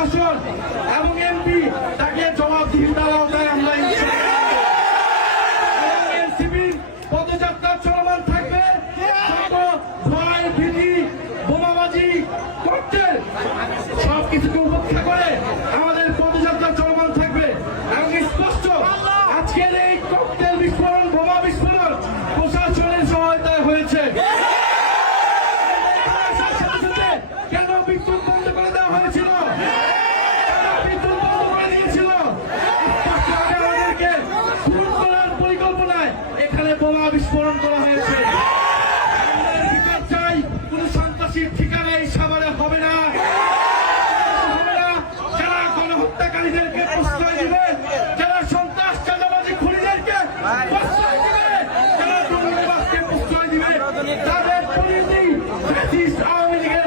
প্রশাসন এবং এমপি তাকে জবাবদিহিতার আওতায় আমরা এনসিপির পদযাত্রা চলমান থাকবে। ভয় ভীতি বোমাবাজি ককটেল সবকিছুকে উপেক্ষা করে আমাদের পদযাত্রা চলমান থাকবে এবং স্পষ্ট আজকের এই ককটেল বিস্ফোরণ বোমা বিস্ফোরণ প্রশাসনের সহায়তায় হয়েছে। কেন বিদ্যুৎ বন্ধ করে দেওয়া হয়েছিল? বিদ্যুৎ বন্ধ করে দিয়েছিল আমাদেরকে খুন করার পরিকল্পনায় এখানে বোমা বিস্ফোরণ করা হয়েছে। বিচার চাই, কোন সন্ত্রাসীর ঠিকানা এই সাভারে হবে না। যারা গণহত্যাকারীদেরকে প্রশ্রয় দিবে, যারা সন্ত্রাস চাঁদাবাজি খুনিদেরকে প্রশ্রয় দিবে, যারা দুর্নীতিবাজকে প্রশ্রয় দিবে, তাদের পরিণতি আওয়ামী লীগের